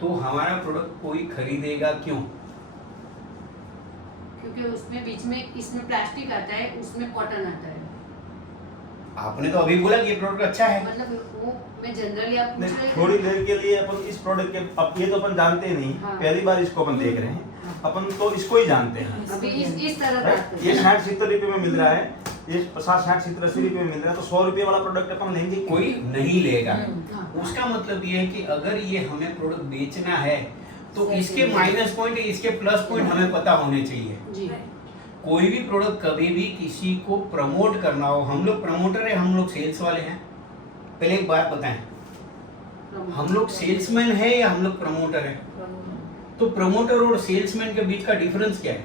तो हमारा प्रोडक्ट कोई खरीदेगा क्यों? क्योंकि उसमें बीच में इसमें प्लास्टिक आता है, उसमें कॉटन आता है। आपने तो अभी बोला कि ये प्रोडक्ट अच्छा है। मतलब वो मैं जनरली आप पूछ रहे थे। थोड़ी देर के लिए अपन इस प्रोडक्ट के, अब ये तो अपन जानते नहीं, हाँ। पहली बार इसको अपन देख रहे हैं, अपन तो इसको ही जानते हैं। अभी इस तरह बात राइट? करते ये हैं। 60-70 रुपए में मिल रहा है, ये 50-60-70-80 रुपए में मिल रहा है, तो 100 रुपए वाला प्रोडक्ट अपन लेंगे क्यों? कोई नहीं लेगा। हाँ। उसका मतलब ये है कि अगर ये हमें प्रोडक्ट बेचना है तो इसके माइनस पॉइंट इसके प्लस पॉइंट हमें पता होने चाहिए। जी। कोई भी प्रोडक्ट कभी भी किसी को प्रमोट करना हो, हम लोग प्रमोटर है, हम लोग सेल्स वाले हैं। पहले एक बात बताएं, हम लोग सेल्समैन है या हम लोग प्रमोटर है? तो प्रमोटर और सेल्समैन के बीच का डिफरेंस क्या है,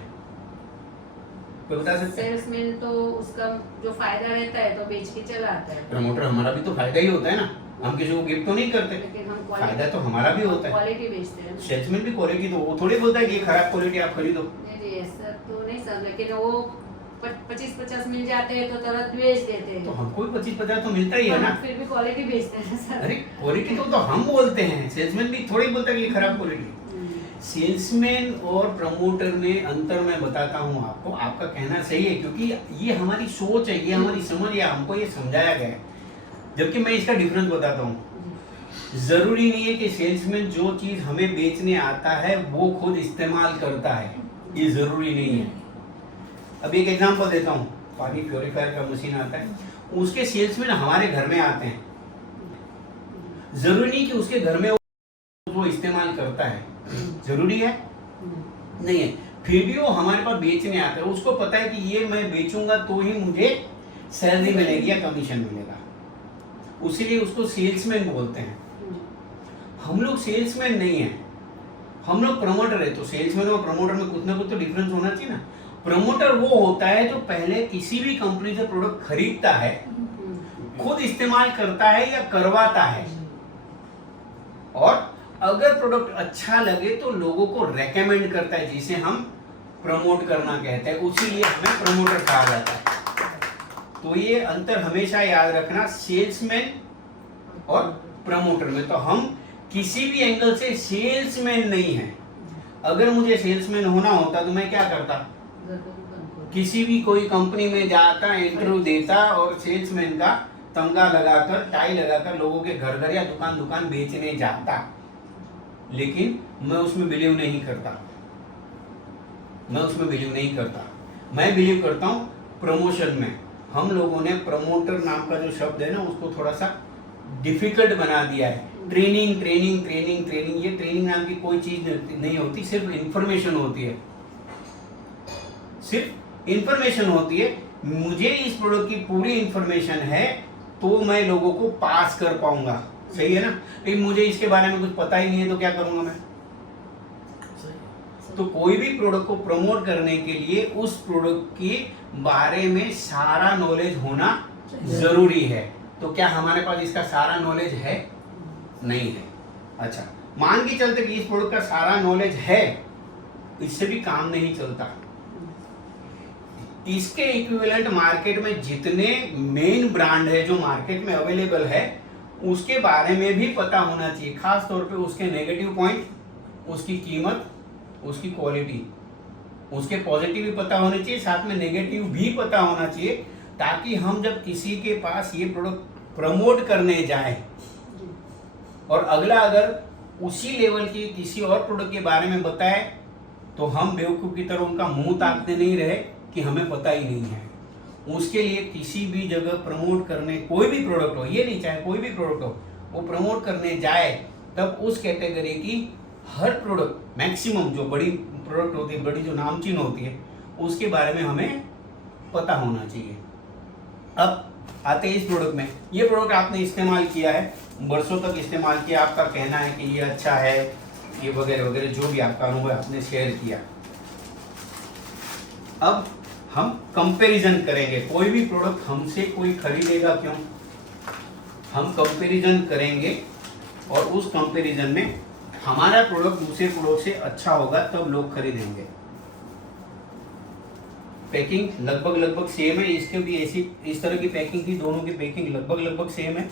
कोई बता सकते हैं? सेल्समैन तो उसका जो फायदा रहता है तो बेच के चला आता है। प्रमोटर हमारा भी तो फायदा ही होता है ना, हम किसी को गिफ्ट तो नहीं करते, लेकिन हम फायदा तो हमारा भी होता है। क्वालिटी बेचते हैं। सेल्समैन भी क्वालिटी, तो वो थोड़ी बोलता है कि ये खराब क्वालिटी आप खरीदो। नहीं ऐसा तो नहीं सर, लेकिन वो 25-50 मिल जाते हैं तो तुरंत बेच देते हैं। तो हमको भी 25-50 तो मिलता ही है ना। फिर भी क्वालिटी बेचते हैं सर। अरे क्वालिटी तो हम बोलते हैं, सेल्समैन भी थोड़ी बोलता है कि ये खराब क्वालिटी। सेल्समैन और प्रमोटर में अंतर मैं बताता हूँ आपको, आपका कहना सही है क्योंकि ये हमारी सोच है, ये हमारी समझ है, हमको ये समझाया गया है। जबकि मैं इसका डिफरेंस बताता हूँ। जरूरी नहीं है कि सेल्समैन जो चीज हमें बेचने आता है वो खुद इस्तेमाल करता है, ये जरूरी नहीं है। अब एक एग्जांपल देता हूँ, पानी प्योरीफायर का मशीन आता है, उसके सेल्समैन हमारे घर में आते हैं, जरूरी नहीं कि उसके घर में वो इस्तेमाल करता है, जरूरी है नहीं है, फिर भी वो हमारे पास बेचने आता है। उसको पता है कि ये मैं बेचूंगा तो ही मुझे सैलरी मिलेगी या कमीशन मिलेगा, उसीलिए उसको सेल्समैन बोलते हैं। हम लोग सेल्समैन नहीं है, हम लोग प्रमोटर है। तो सेल्समैन और प्रमोटर में कुछ ना कुछ तो डिफरेंस होना चाहिए ना। प्रमोटर वो होता है जो पहले किसी भी कंपनी से प्रोडक्ट खरीदता है, खुद इस्तेमाल करता है या करवाता है, और अगर प्रोडक्ट अच्छा लगे तो लोगों को रेकमेंड करता है, जिसे हम प्रमोट करना कहते हैं, उसीलिए हमें प्रमोटर कहा जाता है। तो ये अंतर हमेशा याद रखना सेल्समैन और प्रमोटर में। तो हम किसी भी एंगल से सेल्समैन नहीं है। अगर मुझे सेल्समैन होना होता तो मैं क्या करता, किसी भी कोई कंपनी में जाता, इंटरव्यू देता और सेल्समैन का तमगा लगाकर, टाई लगाकर लोगों के घर घर या दुकान दुकान बेचने जाता। लेकिन मैं उसमें बिलीव नहीं करता, मैं उसमें बिलीव नहीं करता। मैं बिलीव करता हूँ प्रमोशन में। हम लोगों ने प्रमोटर नाम का जो शब्द है ना, उसको थोड़ा सा डिफिकल्ट बना दिया है। ट्रेनिंग ट्रेनिंग ट्रेनिंग ट्रेनिंग, ये ट्रेनिंग नाम की कोई चीज नहीं होती, सिर्फ इंफॉर्मेशन होती है, सिर्फ इंफॉर्मेशन होती है। मुझे इस प्रोडक्ट की पूरी इंफॉर्मेशन है तो मैं लोगों को पास कर पाऊंगा, सही है ना। लेकिन मुझे इसके बारे में कुछ पता ही नहीं है तो क्या करूंगा मैं। तो कोई भी प्रोडक्ट को प्रमोट करने के लिए उस प्रोडक्ट के बारे में सारा नॉलेज होना जरूरी है। तो क्या हमारे पास इसका सारा नॉलेज है? नहीं है। अच्छा, मान के चलते कि इस प्रोडक्ट का सारा नॉलेज है, इससे भी काम नहीं चलता। इसके इक्विवेलेंट मार्केट में जितने मेन ब्रांड है जो मार्केट में अवेलेबल है, उसके बारे में भी पता होना चाहिए। खास तौर पे उसके नेगेटिव पॉइंट, उसकी कीमत, उसकी क्वालिटी, उसके पॉजिटिव भी पता होने चाहिए, साथ में नेगेटिव भी पता होना चाहिए, ताकि हम जब किसी के पास ये प्रोडक्ट प्रमोट करने जाए और अगला अगर उसी लेवल के किसी और प्रोडक्ट के बारे में बताए तो हम बेवकूफ़ की तरह उनका मुंह ताकते नहीं रहे कि हमें पता ही नहीं है। उसके लिए किसी भी जगह प्रमोट करने, कोई भी प्रोडक्ट हो, ये नहीं चाहे कोई भी प्रोडक्ट हो, वो प्रमोट करने जाए तब उस कैटेगरी की हर प्रोडक्ट, मैक्सिमम जो बड़ी प्रोडक्ट होती है, बड़ी जो नामचीन होती है, उसके बारे में हमें पता होना चाहिए। अब आते हैं इस प्रोडक्ट में। ये प्रोडक्ट आपने इस्तेमाल किया है, बरसों तक इस्तेमाल किया, आपका कहना है कि ये अच्छा है, ये वगैरह वगैरह, जो भी आपका अनुभव आपने शेयर किया। अब हम कंपैरिजन करेंगे। कोई भी प्रोडक्ट हमसे कोई खरीदेगा क्यों? हम कंपैरिजन करेंगे और उस कंपैरिजन में हमारा प्रोडक्ट दूसरे प्रोडक्ट से अच्छा होगा तब लोग खरीदेंगे। पैकिंग लगभग सेम है, इसके भी ऐसी इस तरह की पैकिंग थी, दोनों की पैकिंग लगभग सेम है।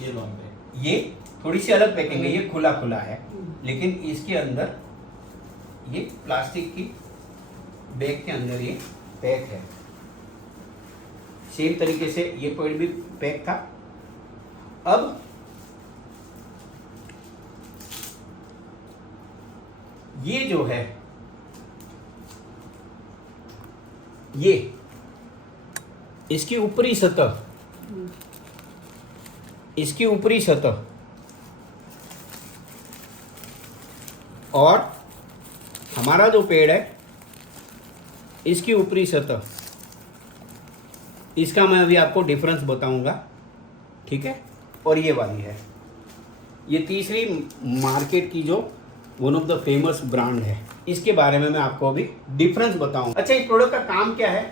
ये लॉन्ग है, ये थोड़ी सी अलग पैकिंग है, ये खुला खुला है, लेकिन इसके अंदर ये प्लास्टिक की बैग के अंदर ये पैक है। सेम तरीके से ये पेड़ भी पैक था। अब ये जो है, ये इसकी ऊपरी सतह, इसकी ऊपरी सतह और हमारा जो पेड़ है इसकी ऊपरी सतह, इसका मैं अभी आपको डिफरेंस बताऊंगा, ठीक है। और ये वाली है, ये तीसरी मार्केट की जो one of the famous brand है, इसके बारे में मैं आपको अभी डिफरेंस बताऊंगा। अच्छा, इस प्रोडक्ट का काम क्या है?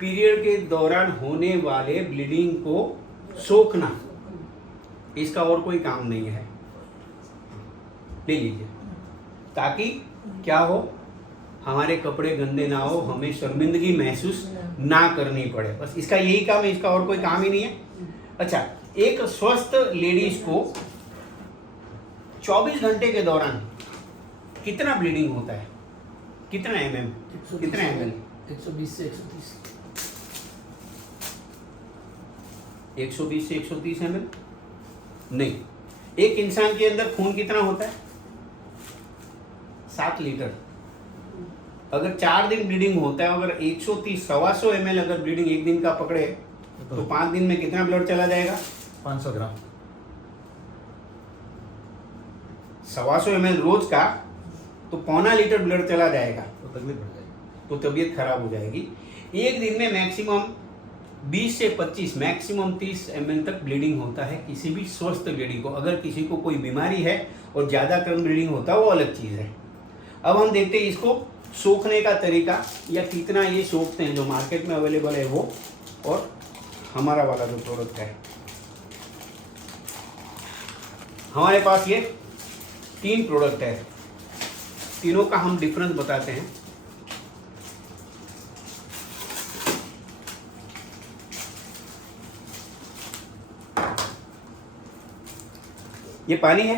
पीरियड के दौरान होने वाले ब्लीडिंग को सोखना, इसका और कोई काम नहीं है। ले लीजिए, ताकि क्या हो, हमारे कपड़े गंदे ना हो, हमें शर्मिंदगी महसूस ना करनी पड़े, बस इसका यही काम है, इसका और कोई काम ही नहीं है। अच्छा, एक स्वस्थ लेडीज को 24 घंटे के दौरान कितना ब्लीडिंग होता है? कितना mm, कितना ml? 120 से 130। 120 से 130 ml नहीं। एक इंसान के अंदर खून कितना होता है? 7 लीटर। अगर 4 दिन ब्लीडिंग होता है, अगर 130 125 ml अगर ब्लीडिंग एक दिन का पकड़े तो 5 दिन में कितना ब्लड चला जाएगा? 500 ग्राम। 125 ml रोज का तो 0.25 लीटर ब्लड चला जाएगा, तो तकलीफ बढ़ जाएगी, तो तबीयत खराब हो जाएगी। एक दिन में मैक्सिमम 20 से 25 मैक्सिमम 30 ml तक ब्लीडिंग होता है किसी भी स्वस्थ लेडी को। अगर किसी को कोई बीमारी है और ज़्यादा कम ब्लीडिंग होता है वो अलग चीज़ है। अब हम देखते हैं इसको सोखने का तरीका, या कितना ये सोखते हैं, जो मार्केट में अवेलेबल है वो, और हमारा वाला जो प्रोडक्ट है। हमारे पास ये 3 प्रोडक्ट है, तीनों का हम डिफरेंस बताते हैं। ये पानी है,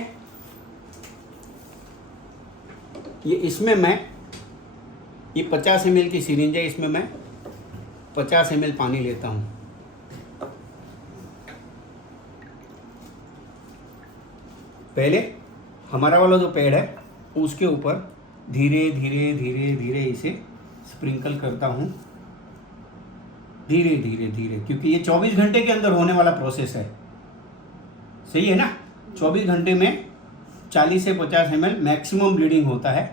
ये इसमें मैं, ये 50 ml की सिरिंज है, इसमें मैं 50 ml पानी लेता हूं। पहले हमारा वाला जो पेड़ है उसके ऊपर धीरे धीरे धीरे धीरे इसे स्प्रिंकल करता हूँ, धीरे धीरे धीरे, क्योंकि ये 24 घंटे के अंदर होने वाला प्रोसेस है, सही है ना। 24 घंटे में 40 से 50 ml मैक्सिमम ब्लीडिंग होता है,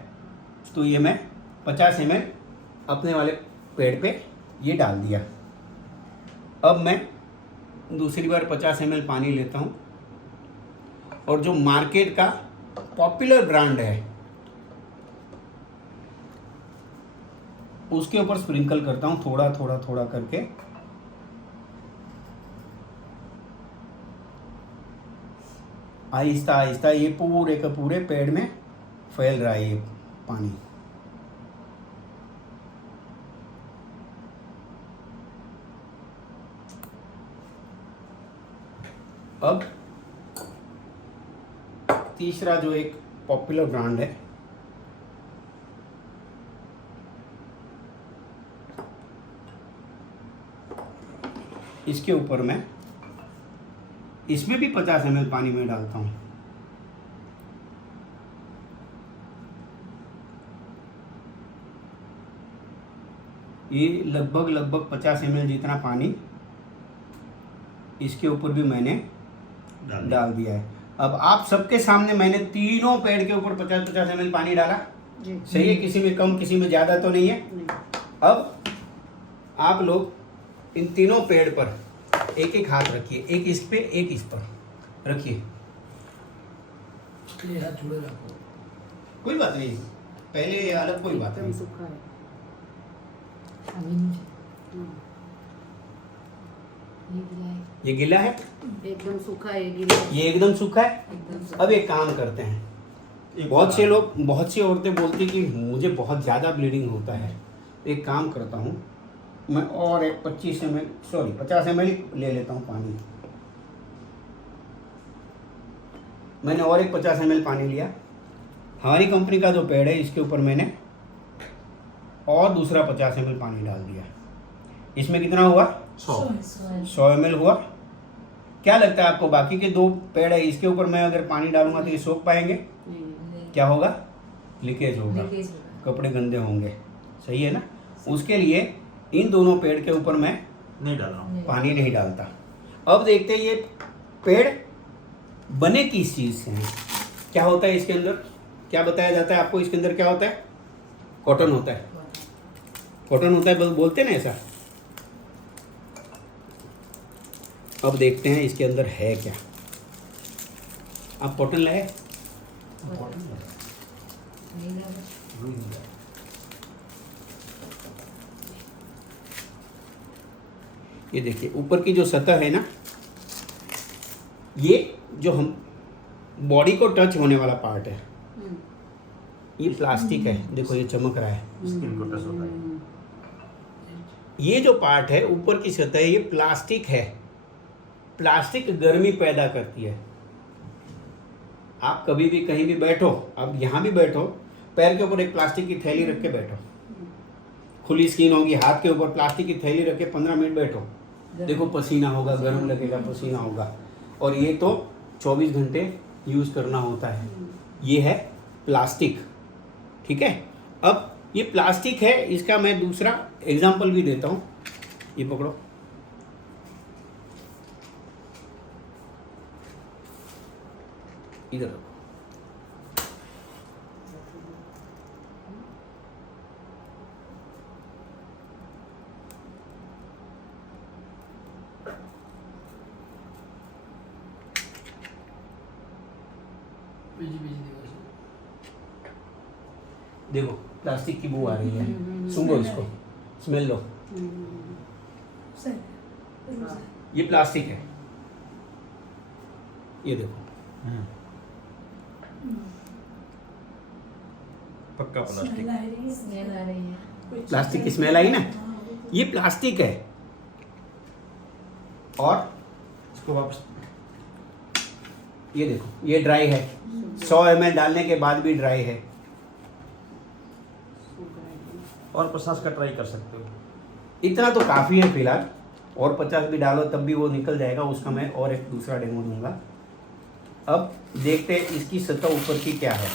तो ये मैं 50 ml अपने वाले पेड़ पे ये डाल दिया। अब मैं दूसरी बार 50 ml पानी लेता हूँ और जो मार्केट का पॉपुलर ब्रांड है उसके ऊपर स्प्रिंकल करता हूँ, थोड़ा थोड़ा थोड़ा करके। आहिस्ता आहिस्ता ये पूरे के पूरे पेड़ में फैल रहा है ये पानी। अब तीसरा जो एक पॉपुलर ब्रांड है, इसके ऊपर मैं, इसमें भी 50 ml पानी में डालता हूँ। ये लगभग 50 ml जितना पानी इसके ऊपर भी मैंने डाल दिया है। अब आप सबके सामने मैंने तीनों पेड़ के ऊपर 50-50 ml पानी डाला, सही है, किसी में कम किसी में ज़्यादा तो नहीं है। अब आप लोग इन तीनों पेड़ पर एक एक हाथ रखिए, एक इस पे एक इस पर रखिए। ये हाथ जुड़े रखो, कोई बात नहीं, पहले ये अलग कोई बात एकदम नहीं। सूखा है। ये गिला है, एकदम सूखा है, गीला है। ये एकदम सूखा है। एकदम सूखा। अब एक काम करते हैं, बहुत सी औरतें बोलती कि मुझे बहुत ज़्यादा ब्लीडिंग होता है। एक काम करता हूँ मैं, और एक 50 ml ले लेता हूँ पानी। मैंने और एक 50 ml पानी लिया। हमारी कंपनी का जो पैड है इसके ऊपर मैंने और दूसरा 50 ml पानी डाल दिया। इसमें कितना हुआ? 100 ml हुआ। क्या लगता है आपको, बाकी के 2 पैड है इसके ऊपर मैं अगर पानी डालूंगा तो ये सोख पाएंगे? क्या होगा? लीकेज होगा, कपड़े गंदे होंगे। सही है ना? उसके लिए इन दोनों पेड़ के ऊपर मैं नहीं डाल रहा हूँ। पानी नहीं डालता। अब देखते हैं ये पेड़ बने किस चीज़ से हैं। क्या होता है इसके अंदर? क्या बताया जाता है आपको इसके अंदर क्या होता है? कॉटन होता है। कॉटन होता है बोलते हैं ना ऐसा। अब देखते हैं इसके अंदर है क्या। आप कॉटन लाए? ये देखिए ऊपर की जो सतह है ना, ये जो हम बॉडी को टच होने वाला पार्ट है, ये प्लास्टिक है। देखो ये चमक रहा है, स्किन को टच होता है। ये जो पार्ट है ऊपर की सतह, ये प्लास्टिक है। प्लास्टिक गर्मी पैदा करती है। आप कभी भी कहीं भी बैठो, अब यहाँ भी बैठो, पैर के ऊपर एक प्लास्टिक की थैली रख के बैठो, खुली स्किन होगी, हाथ के ऊपर प्लास्टिक की थैली रख के 15 मिनट बैठो, देखो पसीना होगा, गर्म लगेगा, पसीना होगा। और ये तो 24 घंटे यूज़ करना होता है। ये है प्लास्टिक, ठीक है। अब ये प्लास्टिक है, इसका मैं दूसरा एग्जाम्पल भी देता हूँ। ये पकड़ो, इधर रखो। देखो प्लास्टिक की बू आ रही है, सूंघो इसको, स्मेल लो। ये प्लास्टिक है, ये देखो पक्का प्लास्टिक। प्लास्टिक की स्मेल आई ना, ये प्लास्टिक है। और इसको वापस, ये देखो ये ड्राई है, 100 ml डालने के बाद भी ड्राई है। और 50 का ट्राई कर सकते हो। इतना तो काफ़ी है फिलहाल, और 50 भी डालो तब भी वो निकल जाएगा। उसका मैं और एक दूसरा डेमो दूंगा। अब देखते हैं इसकी सतह ऊपर की क्या है।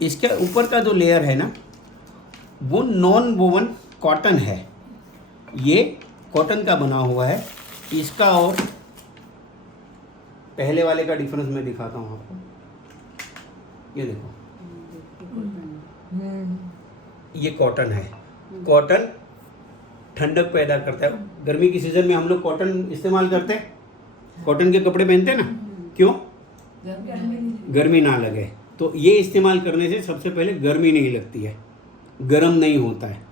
इसके ऊपर का जो लेयर है ना, वो नॉन वोवन कॉटन है। ये कॉटन का बना हुआ है। इसका और पहले वाले का डिफरेंस मैं दिखाता हूँ आपको। ये देखो, ये कॉटन है। कॉटन ठंडक पैदा करता है। गर्मी की सीजन में हम लोग कॉटन इस्तेमाल करते हैं, कॉटन के कपड़े पहनते हैं ना, क्यों? गर्मी ना लगे। तो ये इस्तेमाल करने से सबसे पहले गर्मी नहीं लगती है, गर्म नहीं होता है।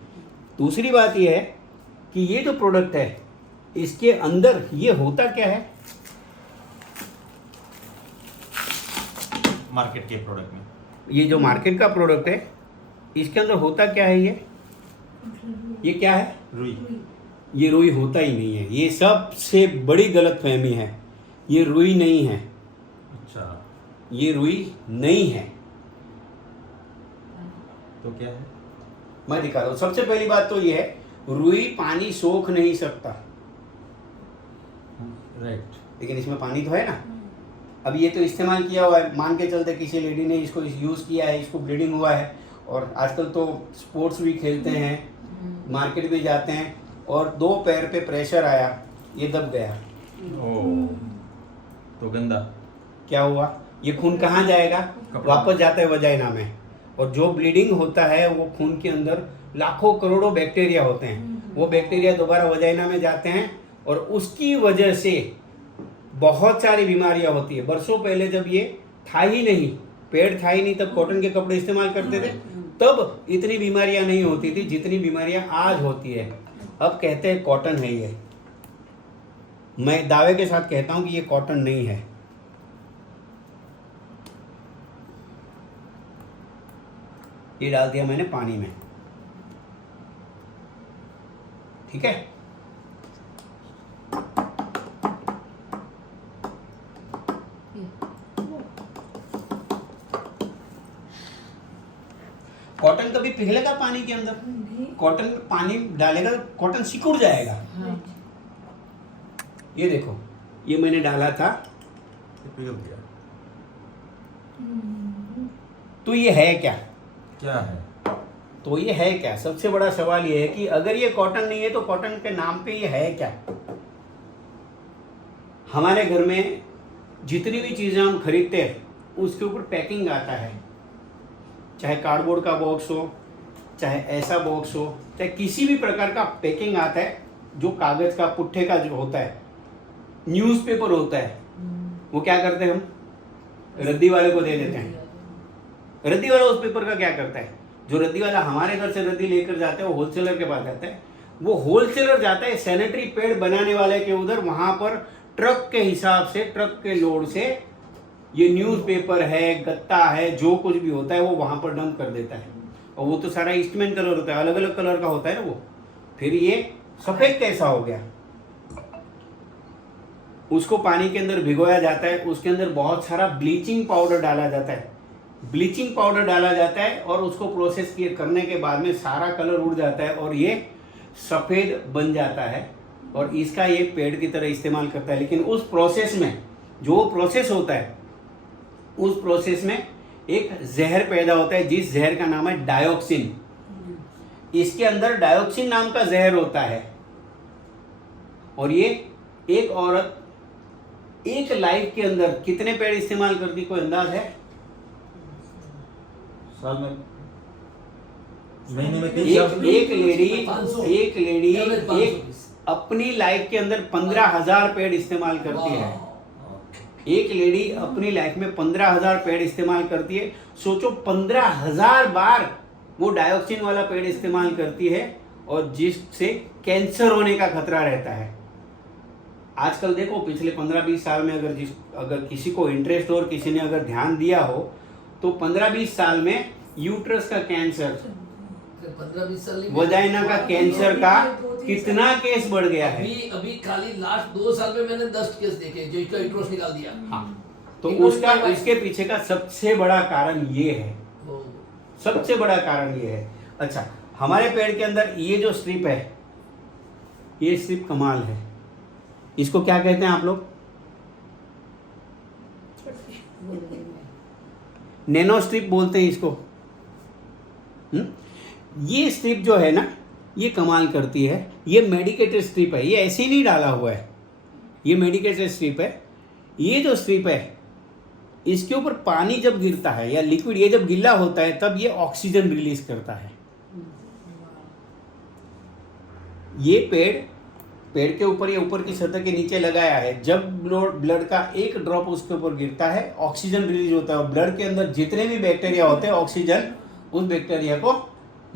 दूसरी बात ये है कि ये जो प्रोडक्ट है, इसके अंदर ये होता क्या है? मार्केट के प्रोडक्ट में, ये जो मार्केट का प्रोडक्ट है, इसके अंदर होता क्या है? ये क्या है? रुई। ये रुई होता ही नहीं है। ये सबसे बड़ी गलतफहमी है। ये रुई नहीं है, अच्छा, ये रुई नहीं है। तो क्या है? मैं दिखा रहा हूँ। सबसे पहली बात तो ये है, रुई पानी सोख नहीं सकता, राइट। लेकिन इसमें पानी तो है ना। अब ये तो इस्तेमाल किया हुआ है, मान के चलते किसी लेडी ने इसको यूज़ किया है, इसको ब्लीडिंग हुआ है, और आजकल तो स्पोर्ट्स भी खेलते हैं, मार्केट में जाते हैं, और 2 पैर पे प्रेशर आया, ये दब गया। ओह, तो गंदा। क्या हुआ? ये खून कहाँ जाएगा? वापस जाता है वजाइना में। और जो ब्लीडिंग होता है, वो खून के अंदर लाखों करोड़ों बैक्टीरिया होते हैं। वो बैक्टीरिया दोबारा वजाइना में जाते हैं, और उसकी वजह से बहुत सारी बीमारियां होती है। बरसों पहले जब ये था ही नहीं, पेड़ था ही नहीं, तब कॉटन के कपड़े इस्तेमाल करते थे, तब इतनी बीमारियां नहीं होती थी जितनी बीमारियां आज होती है। अब कहते हैं कॉटन है ये। मैं दावे के साथ कहता हूं कि ये कॉटन नहीं है। ये डाल दिया मैंने पानी में। ठीक है। कॉटन कभी पिघलेगा पानी के अंदर? कॉटन पानी डालेगा तो कॉटन सिकुड़ जाएगा। हाँ। ये देखो, ये मैंने डाला था ये पिघल गया। तो ये है क्या? क्या है? तो ये है क्या? सबसे बड़ा सवाल ये है कि अगर ये कॉटन नहीं है तो कॉटन के नाम पे ये है क्या? हमारे घर में जितनी भी चीजें हम खरीदते हैं उसके ऊपर पैकिंग आता है, चाहे कार्डबोर्ड का बॉक्स हो, चाहे ऐसा बॉक्स हो, चाहे किसी भी प्रकार का पैकिंग आता है जो कागज का पुट्ठे का जो होता है, न्यूज़पेपर होता है, वो क्या करते हैं हम? रद्दी वाले को दे देते हैं। रद्दी वाला उस पेपर का क्या करता है? जो रद्दी वाला हमारे घर से रद्दी लेकर जाता है वो होलसेलर के पास जाता है। वो होलसेलर जाता है सैनिटरी पैड बनाने वाले के उधर, वहां पर ट्रक के हिसाब से, ट्रक के लोड से ये न्यूज़पेपर है, गत्ता है, जो कुछ भी होता है वो वहां पर डंप कर देता है। और वो तो सारा ईस्टमैन कलर होता है, अलग अलग कलर का होता है ना वो। फिर ये सफेद कैसा हो गया? उसको पानी के अंदर भिगोया जाता है, उसके अंदर बहुत सारा ब्लीचिंग पाउडर डाला जाता है। ब्लीचिंग पाउडर डाला जाता है और उसको प्रोसेस करने के बाद में सारा कलर उड़ जाता है और ये सफ़ेद बन जाता है और इसका ये पेड़ की तरह इस्तेमाल करता है। लेकिन उस प्रोसेस में, जो प्रोसेस होता है, उस प्रोसेस में एक जहर पैदा होता है जिस जहर का नाम है डायोक्सिन। इसके अंदर डायोक्सिन नाम का जहर होता है और ये एक औरत एक लाइफ के अंदर कितने पेड़ इस्तेमाल करती, कोई अंदाज है? साल में, महीने में एक लेडी 500 एक अपनी लाइफ के अंदर 15,000 पेड़ इस्तेमाल करती है। एक लेडी अपनी लाइफ में 15,000 पेड़ इस्तेमाल करती है। सोचो 15,000 बार वो डायोक्सिन वाला पेड़ इस्तेमाल करती है और जिससे कैंसर होने का खतरा रहता है। आजकल देखो, पिछले 15-20 साल में अगर किसी को इंटरेस्ट हो और किसी ने अगर ध्यान दिया हो तो 15-20 साल में यूट्रस का कैंसर, 15-20 साल वजाइना का कैंसर का कितना केस बढ़ गया है। अभी खाली लास्ट 2 साल में मैंने 10 केस देखे जो इसका यूट्रस निकाल दिया। हाँ, तो उसके पीछे का सबसे बड़ा कारण ये है, सबसे बड़ा कारण ये है। अच्छा, हमारे पेड़ के अंदर ये जो स्ट्रिप है, ये स्ट्रिप कमाल है। इसको क्या कहते हैं आप लोग? नैनो स्ट्रिप बोलते हैं इसको। ये स्ट्रिप जो है ना, ये कमाल करती है। ये मेडिकेटेड स्ट्रिप है, ये ऐसे ही नहीं डाला हुआ है, ये मेडिकेटेड स्ट्रिप है। ये जो स्ट्रिप है, इसके ऊपर पानी जब गिरता है या लिक्विड, ये जब गीला होता है तब ये ऑक्सीजन रिलीज करता है। ये पेड़ के ऊपर, ये ऊपर की सतह के नीचे लगाया है। जब ब्लड का एक ड्रॉप उसके ऊपर गिरता है, ऑक्सीजन रिलीज होता है और ब्लड के अंदर जितने भी बैक्टीरिया होते हैं, ऑक्सीजन उस बैक्टीरिया को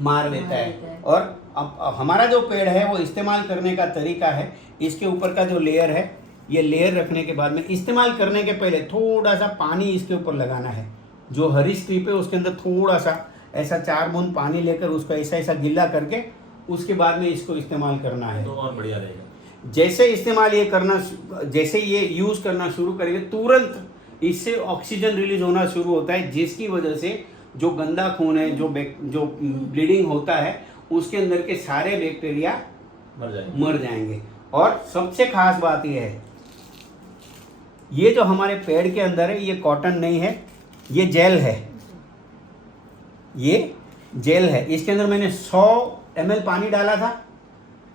मार लेता है। और अब हमारा जो पेड़ है वो इस्तेमाल करने का तरीका है, इसके ऊपर का जो लेयर है, ये लेयर रखने के बाद में इस्तेमाल करने के पहले थोड़ा सा पानी इसके ऊपर लगाना है। जो हरी स्ट्रिप है उसके अंदर थोड़ा सा ऐसा 4 बूंद पानी लेकर उसको ऐसा ऐसा गिल्ला करके उसके बाद में इसको इस्तेमाल करना है। तो और बढ़िया रहेगा। जैसे इस्तेमाल ये करना, जैसे ये यूज़ करना शुरू करेंगे, तुरंत इससे ऑक्सीजन रिलीज होना शुरू होता है, जिसकी वजह से जो गंदा खून है, जो ब्लीडिंग होता है, उसके अंदर के सारे बैक्टीरिया मर जाएंगे। और सबसे खास बात ये है, ये जो हमारे पेड़ के अंदर है, ये कॉटन नहीं है, ये जेल है। ये जेल है, इसके अंदर मैंने 100 ml पानी डाला था।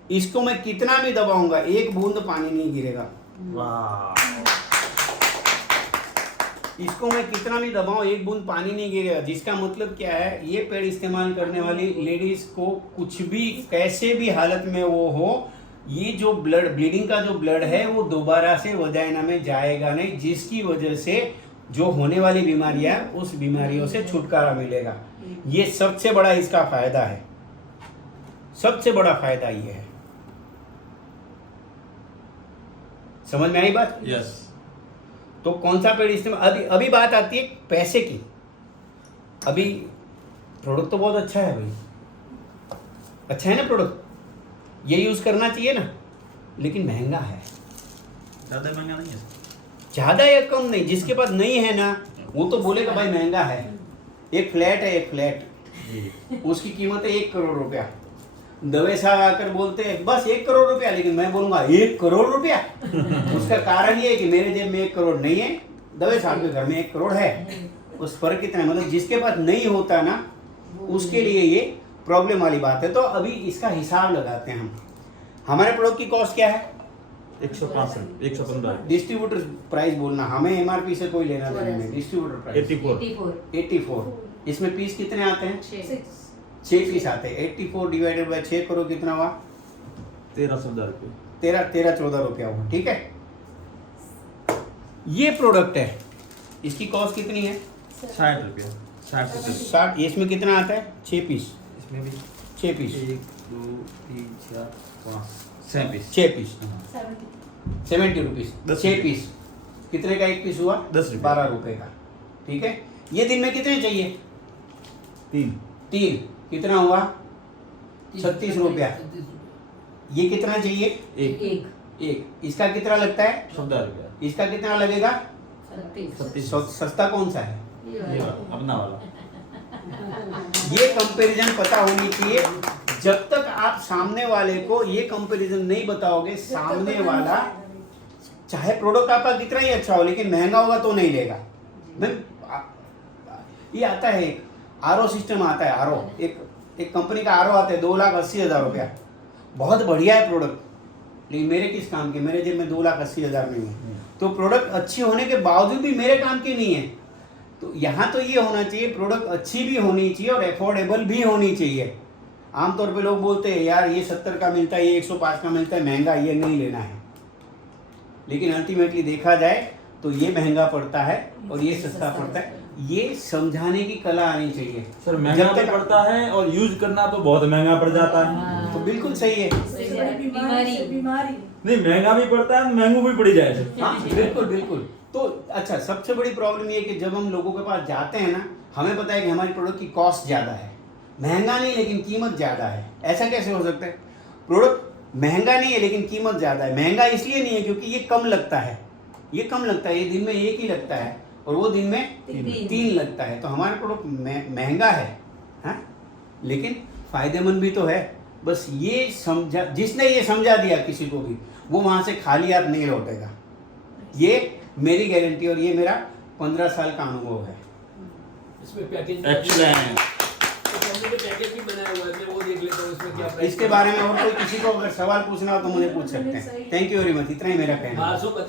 इसको मैं कितना भी दबाऊंगा, 1 बूंद पानी नहीं गिरेगा। वाह, इसको मैं कितना भी दबाऊं, 1 बूंद पानी नहीं गिरेगा। जिसका मतलब क्या है, ये पेड़ इस्तेमाल करने वाली लेडीज को कुछ भी, कैसे भी हालत में वो हो, ये जो ब्लीडिंग का जो ब्लड है वो दोबारा से वजाइना में जाएगा नहीं, जिसकी वजह से जो होने वाली बीमारियां, उस बीमारियों से छुटकारा मिलेगा। ये सबसे बड़ा इसका फायदा है, सबसे बड़ा फायदा ये है। समझ में आई बात? यस। तो कौन सा पेड़ इस्तेमाल, अभी बात आती है पैसे की। अभी प्रोडक्ट तो बहुत अच्छा है भाई, अच्छा है ना प्रोडक्ट, ये यूज करना चाहिए ना, लेकिन महंगा है। ज्यादा महंगा नहीं है ज्यादा या कम नहीं, जिसके पास नहीं है ना वो तो बोलेगा भाई महंगा है। एक फ्लैट है, एक फ्लैट, जी। उसकी कीमत है 1 करोड़ रुपया। दवे साहब आकर बोलते हैं बस 1 करोड़ रुपया, लेकिन मैं बोलूंगा 1 करोड़ रुपया। उसका कारण ये है कि मेरे जेब में 1 करोड़ नहीं है, दवे साहब के घर में 1 करोड़ है। उस फर्क कितना है, मतलब जिसके पास नहीं होता ना उसके लिए ये प्रॉब्लम वाली बात है। तो अभी इसका हिसाब लगाते हैं हम। हमारे प्रोडक्ट की कॉस्ट क्या है? 165, 115, डिस्ट्रीब्यूटर प्राइस बोलना, हमें एमआरपी से कोई लेना देना नहीं। Distributor price 84, 84। इसमें पीस कितने आते हैं? 6 6 पीस आते हैं। 84 डिवाइडेड बाय 6 करो, कितना हुआ? 13-14 रुपये। 13-14 रुपया हुआ, ठीक है। ये प्रोडक्ट है, इसकी कॉस्ट कितनी है? 60 रुपये, 60 से 60। इसमें कितना आता है? 6 पीस। इसमें भी 6 piece, 1, 2, 3, 4, 5, 6 piece. 6 piece 70 rupees. 10 6 piece कितने का एक पीस हुआ? 10 रुपये। 12 रुपए का, ठीक है। ये दिन में कितने चाहिए? 3 कितना हुआ? 36 रुपया। ये कितना चाहिए? 1, एक। इसका कितना लगता है? 14 रुपया। इसका कितना लगेगा? 36। सस्ता कौन सा है? ये वाला, अपना वाला। ये कंपैरिजन पता होनी चाहिए। जब तक आप सामने वाले को ये कंपैरिजन नहीं बताओगे, सामने वाला चाहे प्रोडक्ट आपका कितना ही अच्छा हो लेकिन महंगा होगा तो नहीं लेगा। ये आता है एक आरओ सिस्टम आता है, आरओ एक कंपनी का आरओ आता है 2,80,000 रुपया। बहुत बढ़िया है प्रोडक्ट, लेकिन मेरे किस काम के? मेरे जेब में 2,80,000 नहीं है। तो प्रोडक्ट अच्छी होने के बावजूद भी मेरे काम की नहीं है। तो यहाँ तो ये होना चाहिए, प्रोडक्ट अच्छी भी होनी चाहिए और अफोर्डेबल भी होनी चाहिए। आमतौर पे लोग बोलते हैं यार ये 70 का मिलता है, ये 105 का मिलता है, महंगा, ये नहीं लेना है। लेकिन अल्टीमेटली देखा जाए तो ये महंगा पड़ता है और ये सस्ता पड़ता है। ये समझाने की कला आनी चाहिए। सर महंगा जब भी तक पड़ता है और यूज करना तो बहुत महंगा पड़ जाता है। तो बिल्कुल सही है। बीमारी नहीं, महंगा भी पड़ता है, महंगू भी पड़ जाए सर। हाँ बिल्कुल बिल्कुल। तो अच्छा, सबसे बड़ी प्रॉब्लम ये है कि जब हम लोगों के पास जाते हैं ना, हमें पता है कि हमारी प्रोडक्ट की कॉस्ट ज़्यादा है, महंगा नहीं लेकिन कीमत ज़्यादा है। ऐसा कैसे हो सकता है? प्रोडक्ट महंगा नहीं है लेकिन कीमत ज़्यादा है। महंगा इसलिए नहीं है क्योंकि ये कम लगता है, ये कम लगता है, ये दिन में 1 ही लगता है और वो दिन में 3 लगता है। तो हमारा प्रोडक्ट महंगा है, हाँ, लेकिन फायदेमंद भी तो है। बस ये समझा, जिसने ये समझा दिया किसी को भी, वो वहाँ से खाली हाथ नहीं लौटेगा। ये मेरी गारंटी और ये मेरा 15 साल का अनुभव है। इसमें पैकेज एक्सीलेंट। पैकेज भी बनाया हुआ है, मैं वो देख लेता हूँ इसमें क्या प्राइस इसके बारे में और कोई किसी को अगर सवाल पूछना हो तो मुझे पूछ सकते हैं। थैंक यू वेरी मच, इतना ही मेरा कहना है। 1250